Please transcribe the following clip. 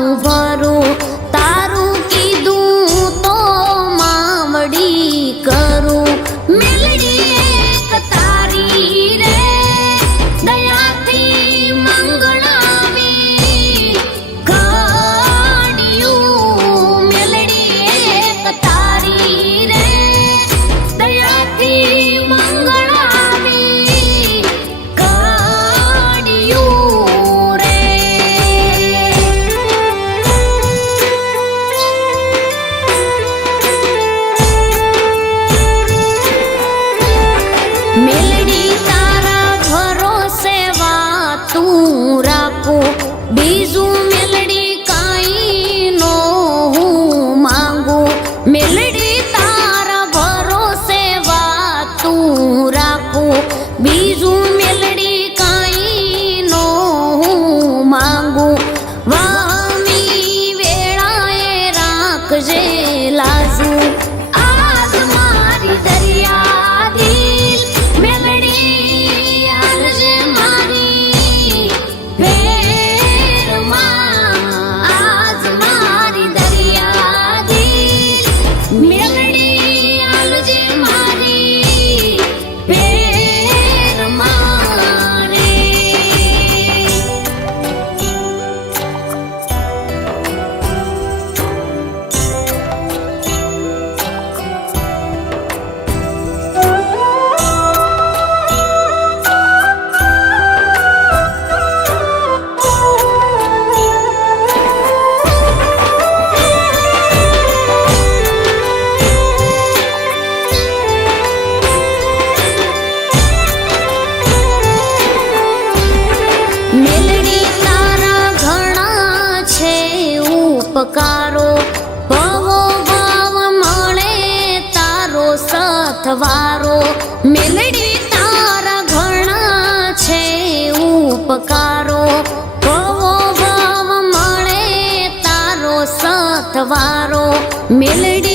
salva. કરજે લાજુ સથવારો મેલડી તારા ઘણા છે ઉપકારો. કવો ભાવ મળે તારો સથવારો મેલડી